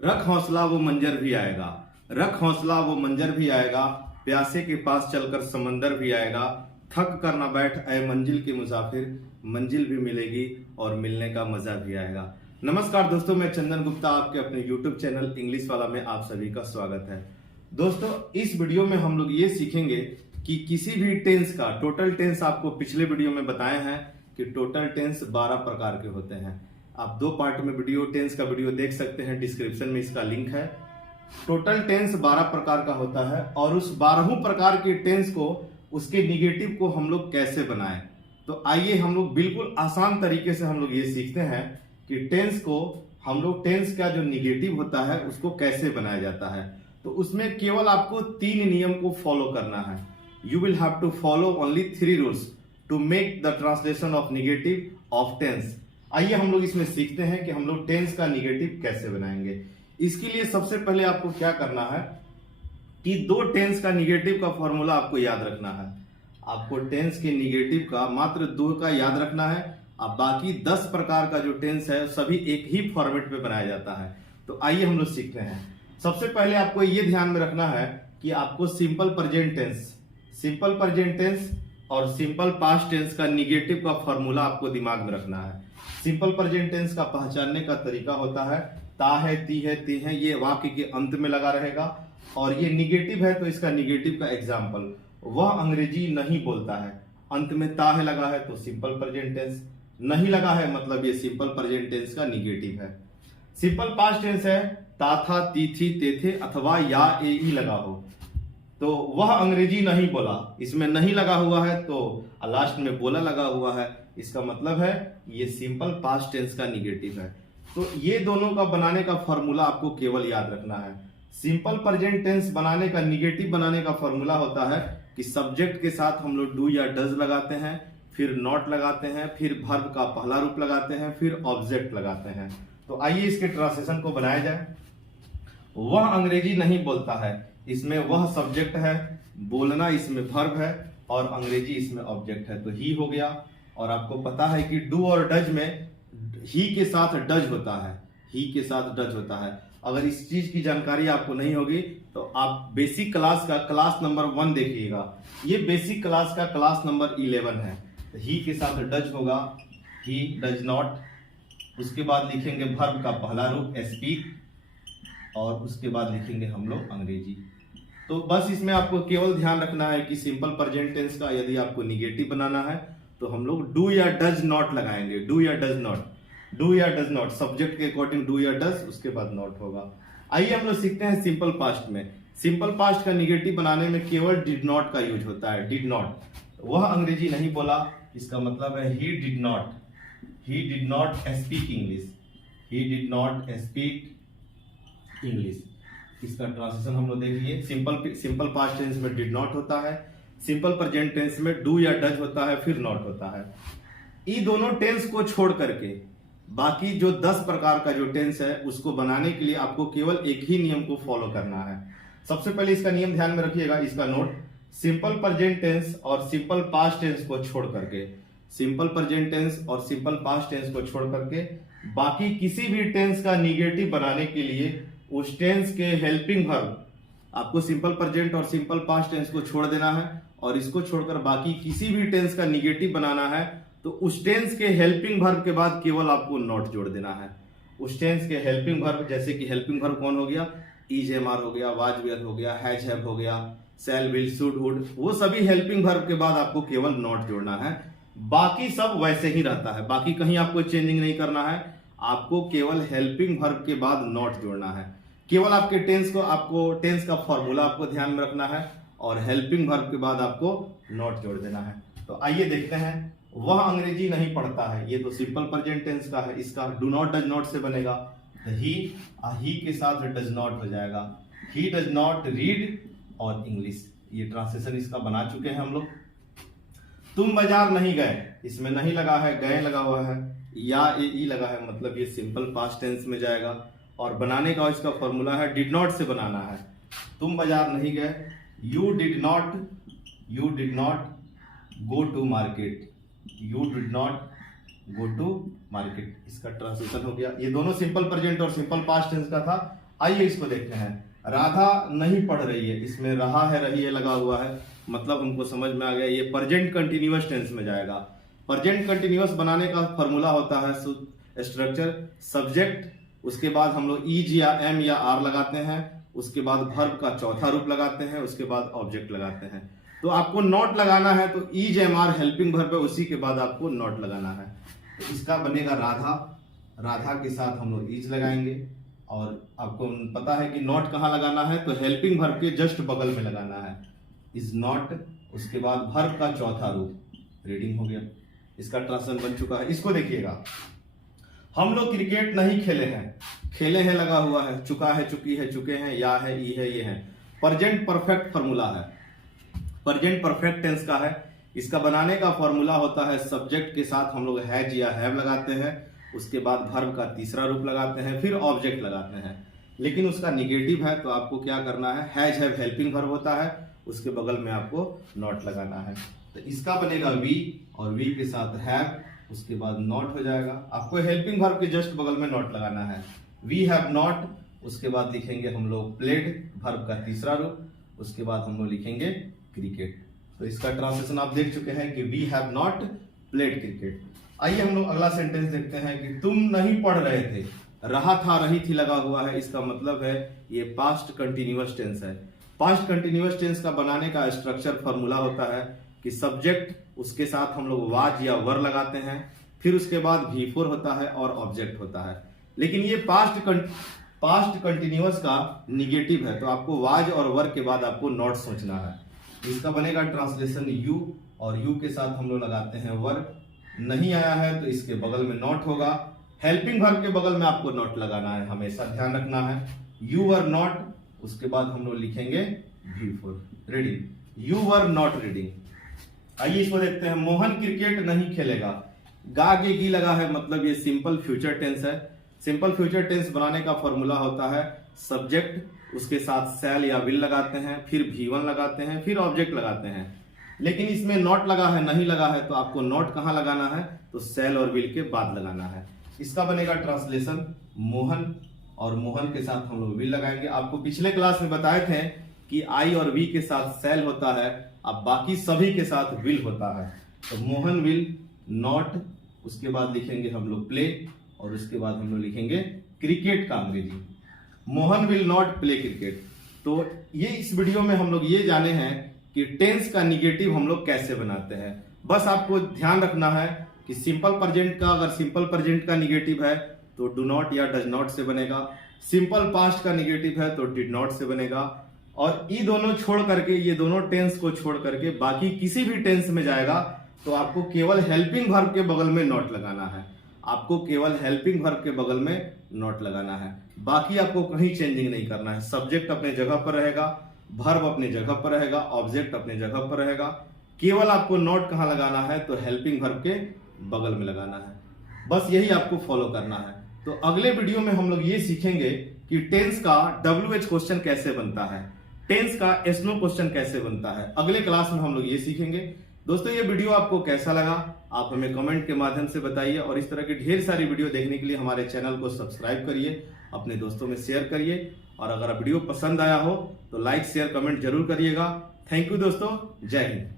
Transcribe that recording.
रख हौसला वो मंजर भी आएगा, रख हौसला वो मंजर भी आएगा, प्यासे के पास चलकर समंदर भी आएगा। थक कर ना बैठ ऐ मंजिल के मुसाफिर, मंजिल भी मिलेगी और मिलने का मजा भी आएगा। नमस्कार दोस्तों, मैं चंदन गुप्ता आपके अपने YouTube चैनल इंग्लिश वाला में आप सभी का स्वागत है। दोस्तों, इस वीडियो में हम लोग ये सीखेंगे कि किसी भी टेंस का टोटल टेंस, आपको पिछले वीडियो में बताए हैं कि टोटल टेंस 12 प्रकार के होते हैं। आप दो पार्ट में वीडियो टेंस का वीडियो देख सकते हैं, डिस्क्रिप्शन में इसका लिंक है। टोटल टेंस 12 प्रकार का होता है और उस 12 प्रकार के टेंस को, उसके निगेटिव को हम लोग कैसे बनाएं। तो आइए हम लोग बिल्कुल आसान तरीके से हम लोग ये सीखते हैं कि टेंस को हम लोग, टेंस का जो निगेटिव होता है उसको कैसे बनाया जाता है। तो उसमें केवल आपको 3 नियम को फॉलो करना है। You will have to follow only 3 rules to make the translation of negative of tense. आइए हम लोग इसमें सीखते हैं कि हम लोग टेंस का निगेटिव कैसे बनाएंगे। इसके लिए सबसे पहले आपको क्या करना है कि 2 टेंस का निगेटिव का फॉर्मूला आपको याद रखना है। आपको टेंस के निगेटिव का मात्र 2 का याद रखना है। अब बाकी 10 प्रकार का जो टेंस है सभी एक ही फॉर्मेट में बनाया जाता है। तो आइए हम लोग सीखते हैं। सबसे पहले आपको ये ध्यान में रखना है कि आपको सिंपल प्रेजेंट टेंस और सिंपल पास्ट टेंस का निगेटिव का फॉर्मूला आपको दिमाग में रखना है। सिंपल प्रेजेंट टेंस का पहचानने का तरीका होता है ता है, ती है, ते है, ये वाक्य के अंत में लगा रहेगा। और ये निगेटिव है तो इसका निगेटिव का एग्जाम्पल, वह अंग्रेजी नहीं बोलता है। अंत में ता है लगा है तो सिंपल प्रेजेंट टेंस, नहीं लगा है मतलब ये सिंपल प्रेजेंट टेंस का निगेटिव है। सिंपल पास्ट टेंस है ता था, ती थी, ते थे अथवा या ए ई लगा हो तो वह अंग्रेजी नहीं बोला। इसमें नहीं लगा हुआ है तो लास्ट में बोला लगा हुआ है, इसका मतलब है ये सिंपल पास्ट टेंस का निगेटिव है। तो ये दोनों का बनाने का फॉर्मूला आपको केवल याद रखना है। सिंपल प्रेजेंट टेंस बनाने का, निगेटिव बनाने का फॉर्मूला होता है कि सब्जेक्ट के साथ हम लोग डू या डज लगाते हैं, फिर नॉट लगाते हैं, फिर वर्ब का पहला रूप लगाते हैं, फिर ऑब्जेक्ट लगाते हैं। तो आइए इसके ट्रांसलेशन को बनाया जाए। वह अंग्रेजी नहीं बोलता है, इसमें वह सब्जेक्ट है, बोलना इसमें वर्ब है और अंग्रेजी इसमें ऑब्जेक्ट है, तो ही हो गया। और आपको पता है कि डू और डज में ही के साथ डज होता है, ही के साथ डज होता है। अगर इस चीज की जानकारी आपको नहीं होगी तो आप बेसिक क्लास का क्लास नंबर 1 देखिएगा। ये बेसिक क्लास का क्लास नंबर 11 है। तो ही के साथ डज होगा, ही डज नॉट। उसके बाद लिखेंगे वर्ब का पहला रूप स्पीक और उसके बाद लिखेंगे हम लोग अंग्रेजी। तो बस इसमें आपको केवल ध्यान रखना है कि सिंपल प्रेजेंट टेंस का यदि आपको निगेटिव बनाना है तो हम लोग डू या डज नॉट लगाएंगे। डू या डज नॉट, डू या डज नॉट, सब्जेक्ट के अकॉर्डिंग डू या डज, उसके बाद नॉट होगा। आइए हम लोग सीखते हैं सिंपल पास्ट में। सिंपल पास्ट का निगेटिव बनाने में केवल डिड नॉट का यूज होता है। डिड नॉट, वह अंग्रेजी नहीं बोला, इसका मतलब है he did not speak English, he did not speak English. इसका ट्रांसलेशन हम लोग देखिए। सिंपल पास्ट टेंस में डिड नॉट होता है, सिंपल प्रेजेंट टेंस में डू या डज होता है, फिर नॉट होता है। ये दोनों टेंस को छोड़ करके बाकी जो 10 प्रकार का जो टेंस है उसको बनाने के लिए आपको केवल एक ही नियम को फॉलो करना है। सबसे पहले इसका नियम ध्यान में रखिएगा, इसका नोट। सिंपल प्रेजेंट टेंस और सिंपल पास्ट टेंस को छोड़ करके, सिंपल प्रेजेंट टेंस और सिंपल पास्ट टेंस को छोड़ करके बाकी किसी भी टेंस का निगेटिव बनाने के लिए उस टेंस के हेल्पिंग वर्ब, आपको सिंपल प्रेजेंट और सिंपल पास्ट टेंस को छोड़ देना है और इसको छोड़कर बाकी किसी भी टेंस का निगेटिव बनाना है तो उस टेंस के हेल्पिंग वर्ब के बाद केवल आपको नॉट जोड़ देना है। उस टेंस के हेल्पिंग वर्ब, जैसे कि हेल्पिंग वर्ब कौन हो गया, इज, एम, आर हो गया, वाज, वेयर हो गया, हैज, हैव हो गया, शैल, विल, शुड, वुड, वो सभी हेल्पिंग वर्ब के बाद आपको केवल नॉट जोड़ना है। बाकी सब वैसे ही रहता है, बाकी कहीं आपको चेंजिंग नहीं करना है। आपको केवल हेल्पिंग वर्ब के बाद नॉट जोड़ना है। केवल आपके टेंस को, आपको टेंस का फॉर्मूला आपको ध्यान में रखना है और हेल्पिंग वर्ब के बाद आपको नॉट जोड़ देना है। तो आइए देखते हैं। वह अंग्रेजी नहीं पढ़ता है, ये तो सिंपल प्रेजेंट टेंस का है, इसका डू नॉट डज नॉट से बनेगा। ही के साथ डज नॉट हो जाएगा, ही डज नॉट रीड और इंग्लिश। ये ट्रांसलेशन इसका बना चुके हैं हम लोग। तुम बाजार नहीं गए, इसमें नहीं लगा है, गए लगा हुआ है, या ए ई लगा है, मतलब ये सिंपल पास्ट टेंस में जाएगा। और बनाने का इसका फॉर्मूला है डिड नॉट से बनाना है। तुम बाजार नहीं गए, you did not go to market, you did not go to market. इसका ट्रांसलेशन हो गया। ये दोनों सिंपल प्रेजेंट और सिंपल पास्ट टेंस का था। आइए इसको देखते हैं। राधा नहीं पढ़ रही है, इसमें रहा है रही है लगा हुआ है, मतलब हमको समझ में आ गया ये प्रेजेंट कंटिन्यूअस टेंस में जाएगा। प्रेजेंट कंटिन्यूअस बनाने का फॉर्मूला होता है स्ट्रक्चर सब्जेक्ट, उसके बाद हम लोग इज या एम या आर लगाते हैं, उसके बाद वर्ब का चौथा रूप लगाते हैं, उसके बाद ऑब्जेक्ट लगाते हैं। तो आपको नॉट लगाना है तो is am are helping verb है, उसी के बाद आपको नॉट लगाना है। तो इसका बनेगा राधा, राधा के साथ हम लोग इज लगाएंगे, और आपको पता है कि नॉट कहाँ लगाना है, तो हेल्पिंग वर्ब के जस्ट बगल में लगाना है, इज नॉट, उसके बाद वर्ब का चौथा रूप। रीडिंग हो गया, इसका ट्रांसलेशन बन चुका है। इसको देखिएगा, हम लोग क्रिकेट नहीं खेले हैं, खेले हैं लगा हुआ है, चुका है चुकी है चुके हैं, या है ई है ये है। प्रेजेंट परफेक्ट फॉर्मूला है, प्रेजेंट परफेक्ट टेंस का है। इसका बनाने का फॉर्मूला होता है सब्जेक्ट के साथ हम लोग हैज या हैव लगाते हैं, उसके बाद वर्ब का तीसरा रूप लगाते हैं, फिर ऑब्जेक्ट लगाते हैं। लेकिन उसका निगेटिव है, तो आपको क्या करना है, हैज हैव हेल्पिंग वर्ब होता है, उसके बगल में आपको नॉट लगाना है। तो इसका बनेगा वी, और वी के साथ हैव, उसके बाद नॉट हो जाएगा। आपको हेल्पिंग वर्ब के जस्ट बगल में नॉट लगाना है, वी हैव नॉट, उसके बाद लिखेंगे हम लोग प्लेड, वर्ब का तीसरा रूप, उसके बाद हम लोग लिखेंगे क्रिकेट। तो इसका ट्रांसलेशन आप देख चुके हैं कि we have not played cricket. आइए हम लोग अगला सेंटेंस देखते हैं कि तुम नहीं पढ़ रहे थे, रहा था रही थी लगा हुआ है, इसका मतलब है ये पास्ट कंटिन्यूअस टेंस है। पास्ट कंटिन्यूअस टेंस का बनाने का स्ट्रक्चर फॉर्मूला होता है कि सब्जेक्ट, उसके साथ हम लोग वाज या वर लगाते हैं, फिर उसके बाद V4 होता है और ऑब्जेक्ट होता है। लेकिन ये पास्ट कंटिन्यूअस का निगेटिव है, तो आपको वाज और वर के बाद आपको नॉट सोचना है। इसका बनेगा ट्रांसलेशन यू, और यू के साथ हम लोग लगाते हैं वर। नहीं आया है तो इसके बगल में नॉट होगा, हेल्पिंग वर्ब के बगल में आपको नॉट लगाना है, हमेशा ध्यान रखना है। यू वर नॉट, उसके बाद हम लोग लिखेंगे V4 reading, you were not reading. आइए इसको देखते हैं। मोहन क्रिकेट नहीं खेलेगा, गा के गी लगा है, मतलब ये सिंपल फ्यूचर टेंस है। सिंपल फ्यूचर टेंस बनाने का फॉर्मूला होता है सब्जेक्ट, उसके साथ शैल या विल लगाते हैं, फिर V1 लगाते हैं, फिर ऑब्जेक्ट लगाते हैं। लेकिन इसमें नॉट लगा है, नहीं लगा है, तो आपको नॉट कहां लगाना है, तो शैल और विल के बाद लगाना है। इसका बनेगा ट्रांसलेशन मोहन, और मोहन के साथ हम लोग विल लगाएंगे। आपको पिछले क्लास में बताए थे कि आई और वी के साथ शैल होता है, अब बाकी सभी के साथ विल होता है। तो मोहन विल नॉट, उसके बाद लिखेंगे हम लोग प्ले, और उसके बाद हम लोग लिखेंगे क्रिकेट का अंग्रेजी, Mohan will not play cricket. तो ये इस वीडियो में हम लोग ये जाने हैं कि टेंस का निगेटिव हम लोग कैसे बनाते हैं। बस आपको ध्यान रखना है कि सिंपल प्रेजेंट का, अगर सिंपल प्रेजेंट का निगेटिव है तो डू नॉट या डज नॉट से बनेगा, सिंपल पास्ट का निगेटिव है तो डिड नॉट से बनेगा, और ये दोनों छोड़ करके, ये दोनों टेंस को छोड़ करके बाकी किसी भी टेंस में जाएगा तो आपको केवल हेल्पिंग वर्ब के बगल में नॉट लगाना है, आपको केवल हेल्पिंग वर्ब के बगल में नॉट लगाना है। बाकी आपको कहीं चेंजिंग नहीं करना है। सब्जेक्ट अपने जगह पर रहेगा, वर्ब अपने जगह पर रहेगा, ऑब्जेक्ट अपने जगह पर रहेगा। केवल आपको नॉट कहां लगाना है, तो हेल्पिंग वर्ब के बगल में लगाना है। बस यही आपको फॉलो करना है। तो अगले वीडियो में हम लोग ये सीखेंगे कि टेंस का WH क्वेश्चन कैसे बनता है, टेंस का SNO क्वेश्चन कैसे बनता है। अगले क्लास में हम लोग ये सीखेंगे। दोस्तों ये वीडियो आपको कैसा लगा आप हमें कमेंट के माध्यम से बताइए, और इस तरह की ढेर सारी वीडियो देखने के लिए हमारे चैनल को सब्सक्राइब करिए, अपने दोस्तों में शेयर करिए, और अगर वीडियो पसंद आया हो तो लाइक शेयर कमेंट जरूर करिएगा। थैंक यू दोस्तों, जय हिंद।